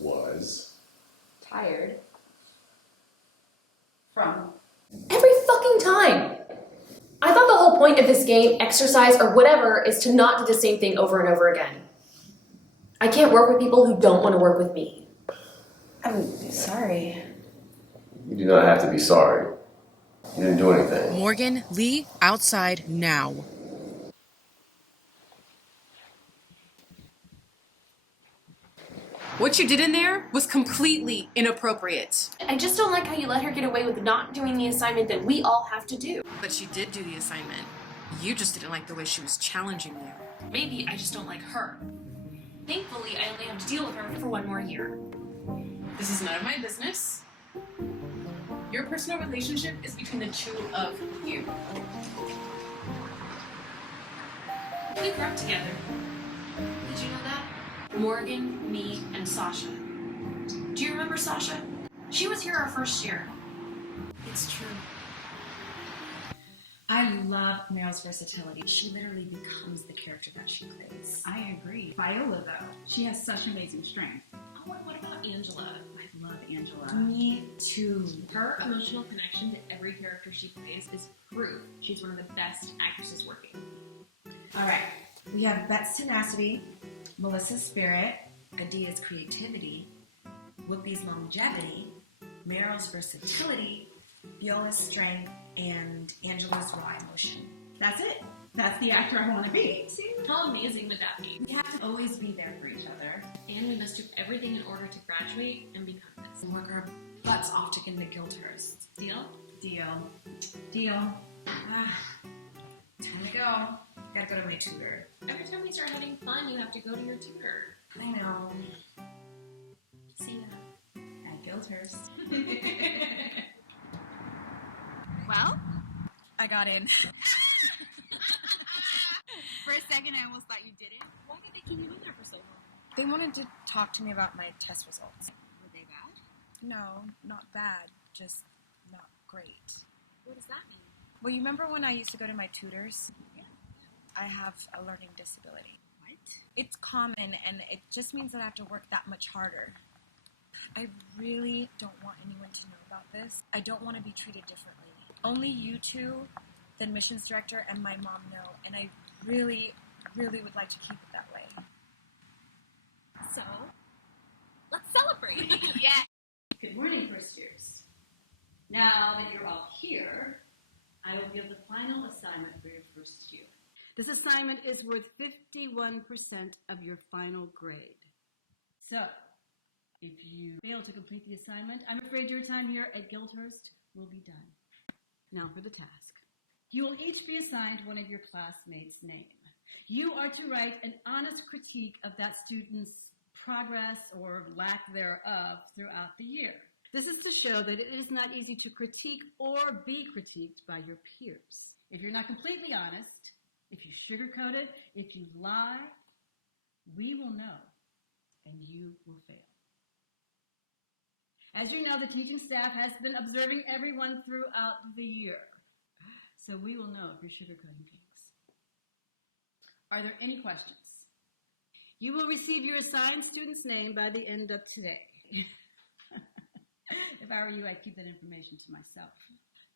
was tired From? every fucking time. I thought the whole point of this game, exercise, or whatever is to not do the same thing over and over again. I can't work with people who don't want to work with me. I'm sorry. You do not have to be sorry. You didn't do anything. Morgan, Lee, outside now. What you did in there was completely inappropriate. I just don't like how you let her get away with not doing the assignment that we all have to do. But she did do the assignment. You just didn't like the way she was challenging you. Maybe I just don't like her. Thankfully, I only have to deal with her for 1 more year. This is none of my business. Your personal relationship is between the two of you. We grew up together. Did you know that? Morgan, me, and Sasha. Do you remember Sasha? She was here our first year. It's true. I love Meryl's versatility. She literally becomes the character that she plays. I agree. Viola, though, she has such amazing strength. Oh, and what about Angela? I love Angela. Me too. Her emotional connection to every character she plays is proof she's one of the best actresses working. All right, we have Bet's tenacity, Melissa's spirit, Adia's creativity, Whoopi's longevity, Meryl's versatility, Viola's strength, and Angela's raw emotion. That's it. That's the actor I want to be. How amazing would that be? We have to always be there for each other And we must do everything in order to graduate and become this. and work our butts off to get into Guildhurst. Deal? Deal. Deal. Time to go. Gotta go to my tutor. Every time we start having fun, you have to go to your tutor. I know. See ya. At Guildhurst. Well, I got in. for a second I almost thought you didn't. Why did they keep you in there for so long? They wanted to talk to me about my test results. Were they bad? No, not bad. Just not great. What does that mean? Well, you remember when I used to go to my tutors? Yeah. I have a learning disability. What? It's common, and it just means that I have to work that much harder. I really don't want anyone to know about this. I don't want to be treated differently. Only you two, the admissions director, and my mom know, and I really, really would like to keep it that way. So, let's celebrate. Yeah. Good morning, first years. Now that you're all here, I will give the final assignment for your first year. This assignment is worth 51% of your final grade. So, if you fail to complete the assignment, I'm afraid your time here at Guildhurst will be done. Now for the task. You will each be assigned one of your classmates' name. You are to write an honest critique of that student's progress or lack thereof throughout the year. This is to show that it is not easy to critique or be critiqued by your peers. If you're not completely honest, if you sugarcoat it, if you lie, we will know, and you will fail. As you know, the teaching staff has been observing everyone throughout the year, so we will know if you're sugarcoating things. Are there any questions? You will receive your assigned student's name by the end of today. If I were you, I'd keep that information to myself.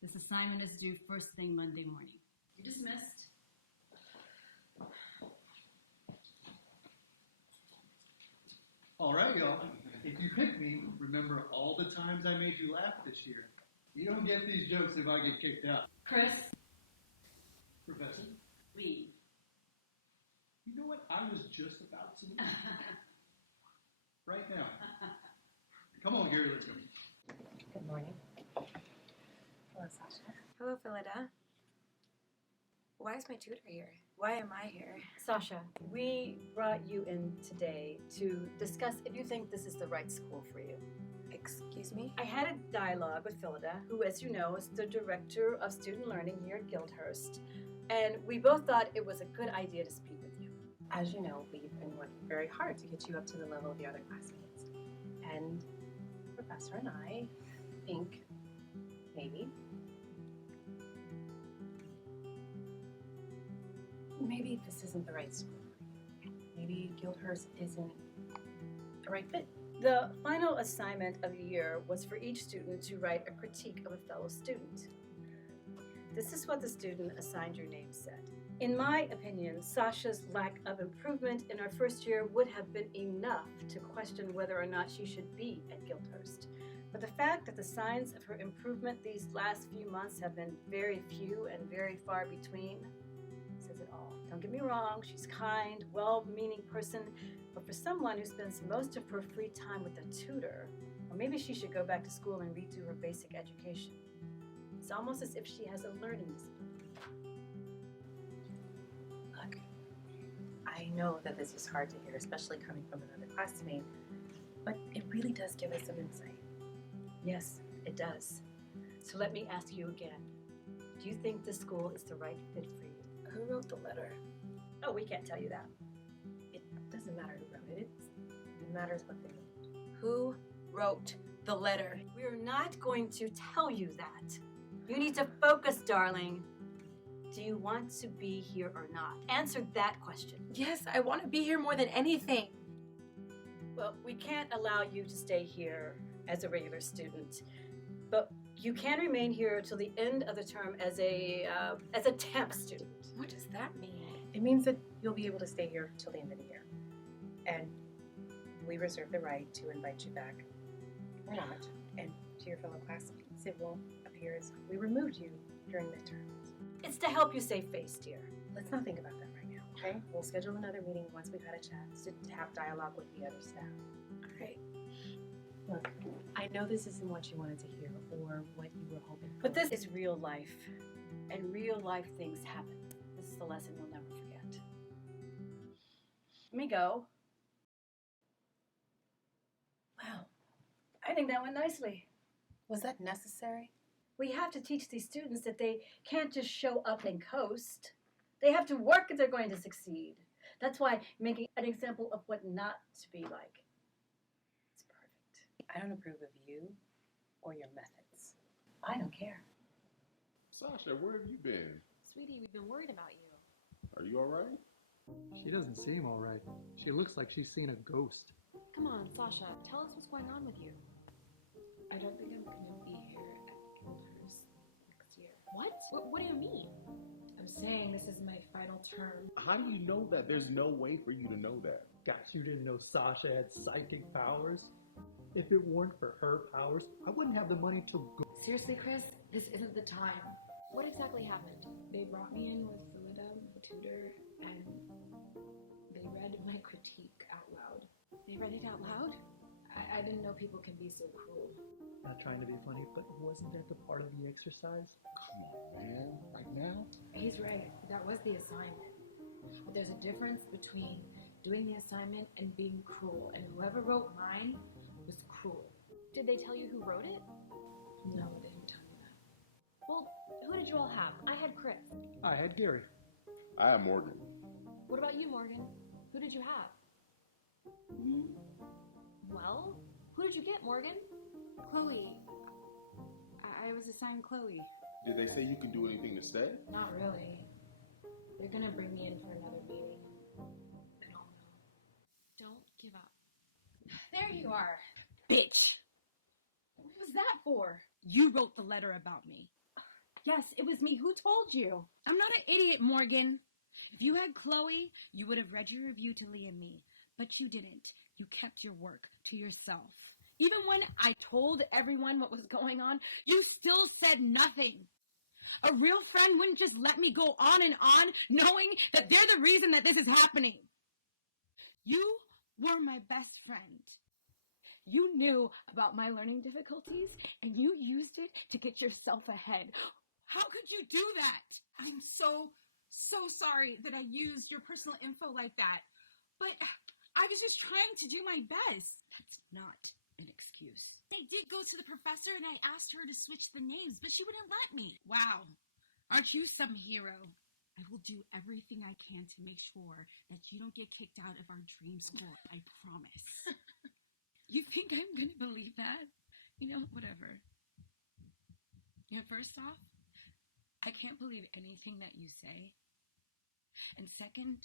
This assignment is due first thing Monday morning. You're dismissed. All right, y'all. If you pick me, remember all the times I made you laugh this year. You don't get these jokes if I get kicked out. Chris, Professor, leave. you know what I was just about to do? Right now. Come on, Gary, let's go. Good morning. Hello, Sasha. Hello, Phillida. Why is my tutor here? Why am I here? Sasha, we brought you in today to discuss if you think this is the right school for you. Excuse me? I had a dialogue with Phillida, who, as you know, is the director of student learning here at Guildhurst, and we both thought it was a good idea to speak with you. As you know, we've been working very hard to get you up to the level of your other classmates, and the professor and I think maybe this isn't the right school for you. Maybe Guildhurst isn't the right fit. The final assignment of the year was for each student to write a critique of a fellow student. This is what the student assigned your name said. In my opinion, Sasha's lack of improvement in her first year would have been enough to question whether or not she should be at Guildhurst. But the fact that the signs of her improvement these last few months have been very few and very far between says it all. Don't get me wrong, she's kind, well-meaning person, but for someone who spends most of her free time with a tutor, or maybe she should go back to school and redo her basic education. It's almost as if she has a learning disability. Look, I know that this is hard to hear, especially coming from another classmate, but it really does give us some insight. Yes, it does. So let me ask you again. Do you think this school is the right fit for you? Who wrote the letter? Oh, we can't tell you that. It doesn't matter who wrote it. It matters what they wrote. Who wrote the letter? We're not going to tell you that. You need to focus, darling. Do you want to be here or not? Answer that question. Yes, I want to be here more than anything. Well, we can't allow you to stay here as a regular student, but you can remain here till the end of the term as a temp student. What does that mean? It means that you'll be able to stay here till the end of the year. And we reserve the right to invite you back, or not, and to your fellow classmates. It won't appear as we removed you during midterms. It's to help you save face, dear. Let's not think about that right now, okay? We'll schedule another meeting once we've had a chance to have dialogue with the other staff. All right. Look, I know this isn't what you wanted to hear or what you were hoping for. But this is real life, and real life things happen. This is the lesson you'll never forget. Let me go. Wow. I think that went nicely. Was that necessary? We have to teach these students that they can't just show up and coast. They have to work if they're going to succeed. That's why making an example of what not to be like. It's perfect. I don't approve of you or your methods. I don't care. Sasha, where have you been? Sweetie, we've been worried about you. Are you alright? She doesn't seem all right. She looks like she's seen a ghost. Come on, Sasha, tell us what's going on with you. I don't think I'm gonna be here at Guildhurst next year. What do you mean? I'm saying this is my final term. How do you know that? There's no way for you to know that. Gosh, you didn't know Sasha had psychic powers? If it weren't for her powers, I wouldn't have the money to go. Seriously, Chris, this isn't the time. What exactly happened? They brought me in with Phillida, the tutor, and they read my critique out loud. They read it out loud? I didn't know people can be so cruel. Not trying to be funny, but wasn't that the part of the exercise? Come on, man. Right now? He's right. That was the assignment. But there's a difference between doing the assignment and being cruel. And whoever wrote mine was cruel. Did they tell you who wrote it? No, they didn't tell me that. Well, who did you all have? I had Chris. I had Gary. I have Morgan. What about you, Morgan? Who did you have? Well, who did you get, Morgan? Chloe. I was assigned Chloe. Did they say you can do anything to stay? Not really. They're gonna bring me in for another meeting. I don't know. Don't give up. There you are. Bitch! What was that for? You wrote the letter about me. Yes, it was me. Who told you? I'm not an idiot, Morgan. If you had Chloe, you would have read your review to Lee and me. But you didn't. You kept your work to yourself. Even when I told everyone what was going on, you still said nothing. A real friend wouldn't just let me go on and on, knowing that they're the reason that this is happening. You were my best friend. You knew about my learning difficulties, and you used it to get yourself ahead. How could you do that? I'm so sorry that I used your personal info like that. But I was just trying to do my best. That's not an excuse. I did go to the professor and I asked her to switch the names, but she wouldn't let me. Wow. Aren't you some hero? I will do everything I can to make sure that you don't get kicked out of our dream school. I promise. You think I'm going to believe that? You know, whatever. You know, first off, I can't believe anything that you say. And second,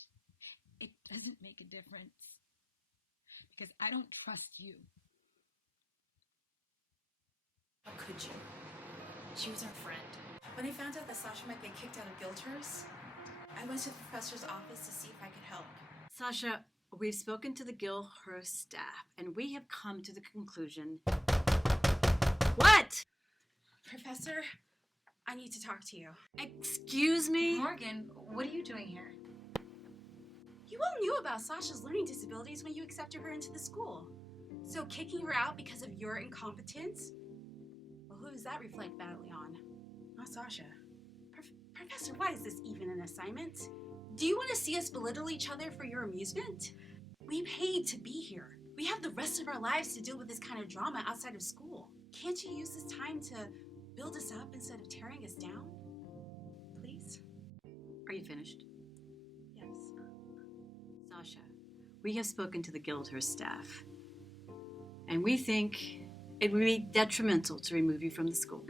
it doesn't make a difference. Because I don't trust you. could you? She was our friend. When I found out that Sasha might get kicked out of Guildhurst, I went to the professor's office to see if I could help. Sasha, we've spoken to the Guildhurst staff, and we have come to the conclusion. What? Professor, I need to talk to you. Excuse me? Morgan, what are you doing here? You all knew about Sasha's learning disabilities when you accepted her into the school. So kicking her out because of your incompetence? Well, who does that reflect badly on? Not Sasha. Professor, why is this even an assignment? Do you want to see us belittle each other for your amusement? We paid to be here. We have the rest of our lives to deal with this kind of drama outside of school. Can't you use this time to build us up instead of tearing us down? Please? Are you finished? Yes. Sasha, we have spoken to the Guildhurst staff, and we think it would be detrimental to remove you from the school.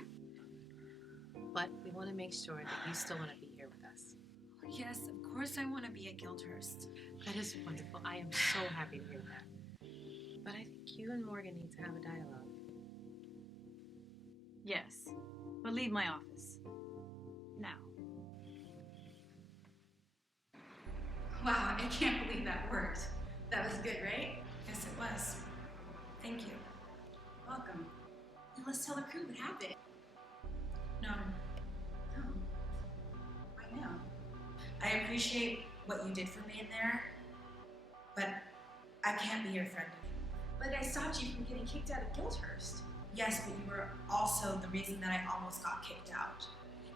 But we want to make sure that you still want to be here with us. Yes, of course I want to be at Guildhurst. That is wonderful. I am so happy to hear that. But I think you and Morgan need to have a dialogue. Yes, but leave my office. Now. Wow, I can't believe that worked. That was good, right? Yes, it was. Thank you. Welcome. Now let's tell the crew what happened. No. I know. I appreciate what you did for me in there, but I can't be your friend anymore. But I stopped you from getting kicked out of Guildhurst. Yes, but you were also the reason that I almost got kicked out.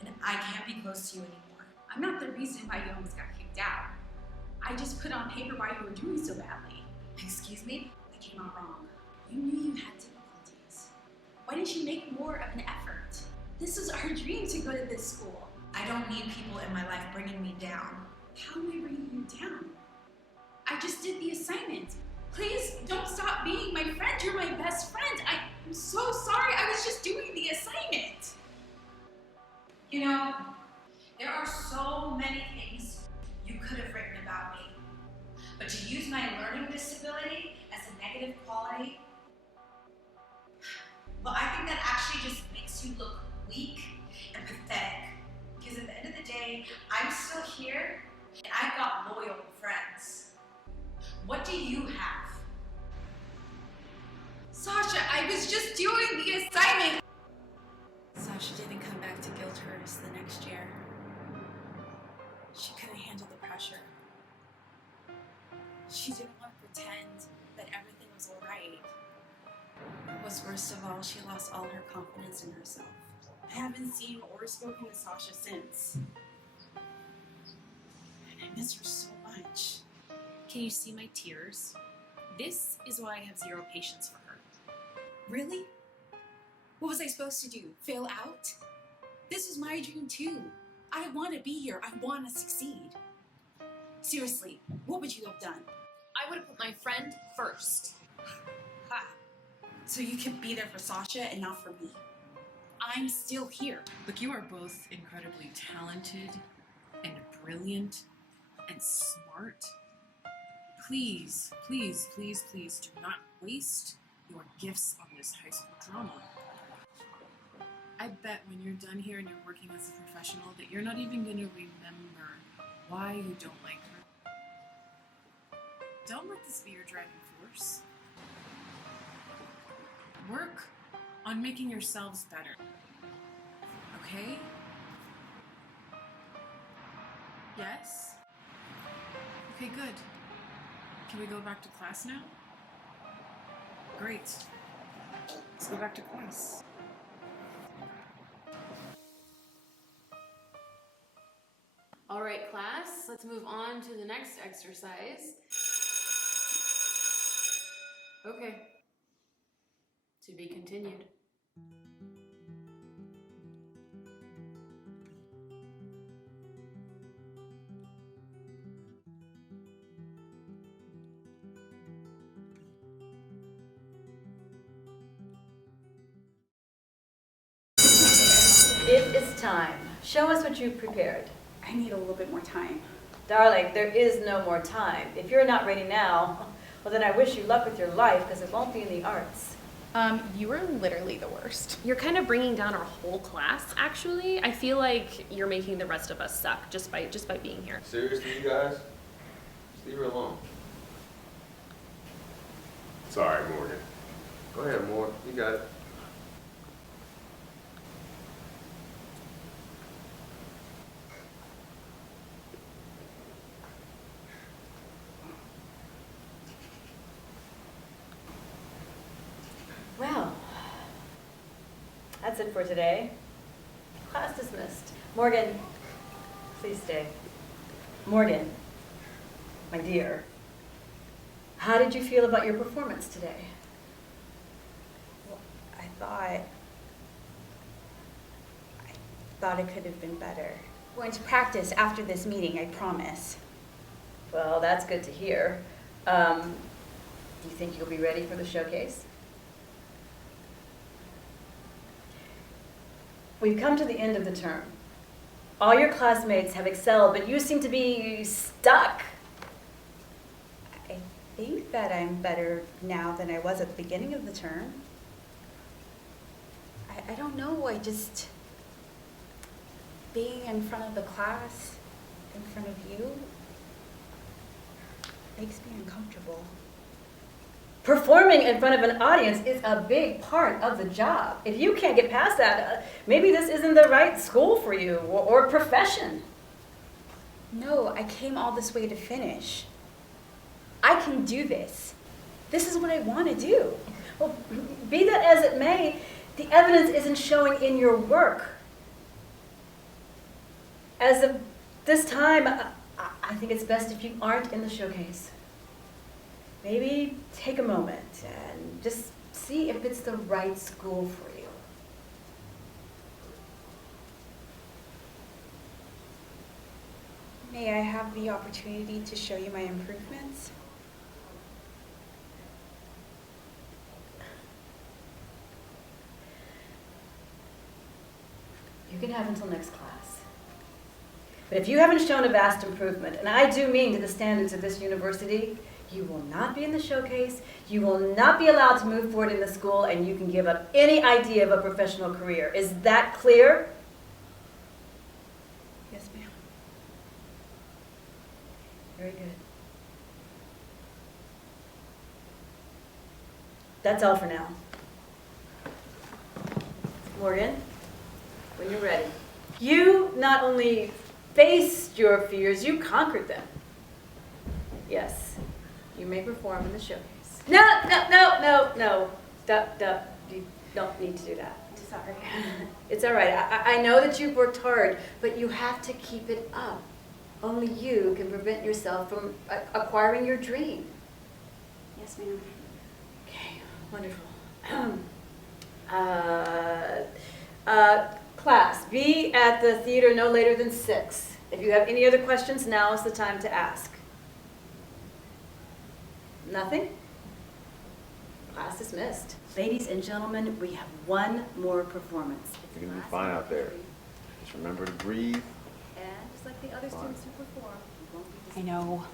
And I can't be close to you anymore. I'm not the reason why you almost got kicked out. I just put on paper why you were doing so badly. Excuse me? That came out wrong. You knew you had difficulties. Why didn't you make more of an effort? This was our dream to go to this school. I don't need people in my life bringing me down. How am I bringing you down? I just did the assignment. Please don't stop being my friend. You're my best friend. I'm so sorry. I was just doing the assignment. You know, there are so many things you could have written about me. But to use my learning disability as a negative quality, well, I think that actually just makes you look weak and pathetic. Because at the end of the day, I'm still here and I've got loyal friends. What do you have? Sasha, I was just doing the assignment. Sasha didn't come back to Guildhurst the next year. She couldn't handle the pressure. She didn't want to pretend that everything was all right. What's worst of all, she lost all her confidence in herself. I haven't seen or spoken to Sasha since. And I miss her so much. Can you see my tears? This is why I have zero patience for her. Really? What was I supposed to do? Fail out? This was my dream too. I want to be here. I want to succeed. Seriously, what would you have done? I would have put my friend first. Ha! So you could be there for Sasha and not for me. I'm still here. Look, you are both incredibly talented and brilliant and smart. Please, please, please, please do not waste your gifts on this high school drama. I bet when you're done here and you're working as a professional that you're not even going to remember why you don't like her. Don't let this be your driving force. Work on making yourselves better. Okay? Yes? Okay, good. Can we go back to class now? Great. Let's go back to class. All right, class, let's move on to the next exercise. Okay. To be continued. It is time. Show us what you've prepared. I need a little bit more time. Darling, there is no more time. If you're not ready now, well then I wish you luck with your life because it won't be in the arts. You were literally the worst. You're kind of bringing down our whole class, actually. I feel like you're making the rest of us suck just by being here. Seriously, you guys? Just leave her alone. Sorry, Morgan. Go ahead, Morgan. You got it. Well, that's it for today. Class dismissed. Morgan, please stay. Morgan, my dear, how did you feel about your performance today? Well, I thought it could have been better. I'm going to practice after this meeting, I promise. Well, that's good to hear. Do you think you'll be ready for the showcase? We've come to the end of the term. All your classmates have excelled, but you seem to be stuck. I think that I'm better now than I was at the beginning of the term. I don't know, being in front of the class, in front of you, makes me uncomfortable. Performing in front of an audience is a big part of the job. If you can't get past that, maybe this isn't the right school for you or profession. No, I came all this way to finish. I can do this. This is what I want to do. Well, be that as it may, the evidence isn't showing in your work. As of this time, I think it's best if you aren't in the showcase. Maybe take a moment and just see if it's the right school for you. May I have the opportunity to show you my improvements? You can have until next class. But if you haven't shown a vast improvement, and I do mean to the standards of this university, you will not be in the showcase, you will not be allowed to move forward in the school, and you can give up any idea of a professional career. Is that clear? Yes, ma'am. Very good. That's all for now. Morgan, when you're ready. You not only faced your fears, you conquered them. Yes, you may perform in the showcase. No. You don't need to do that. I'm sorry. It's all right. I know that you've worked hard, but you have to keep it up. Only you can prevent yourself from acquiring your dream. Yes, ma'am. Okay, wonderful. Class, be at the theater no later than 6. If you have any other questions, now is the time to ask. Nothing? Class dismissed. Ladies and gentlemen, we have one more performance. You're gonna be fine out there. Just remember to breathe. And just like the other students who perform, you won't be I know.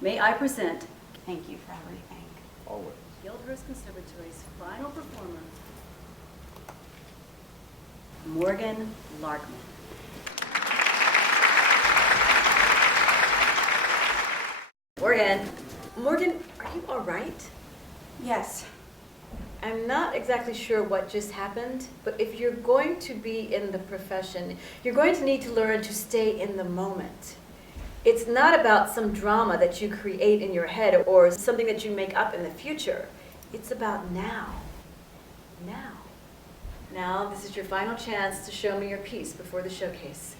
May I present Thank you for everything. Always. Gildhurst Conservatory's final performer, Morgan Larkman. Morgan, are you all right? Yes. I'm not exactly sure what just happened, but if you're going to be in the profession, you're going to need to learn to stay in the moment. It's not about some drama that you create in your head or something that you make up in the future. It's about now. Now. Now, this is your final chance to show me your piece before the showcase.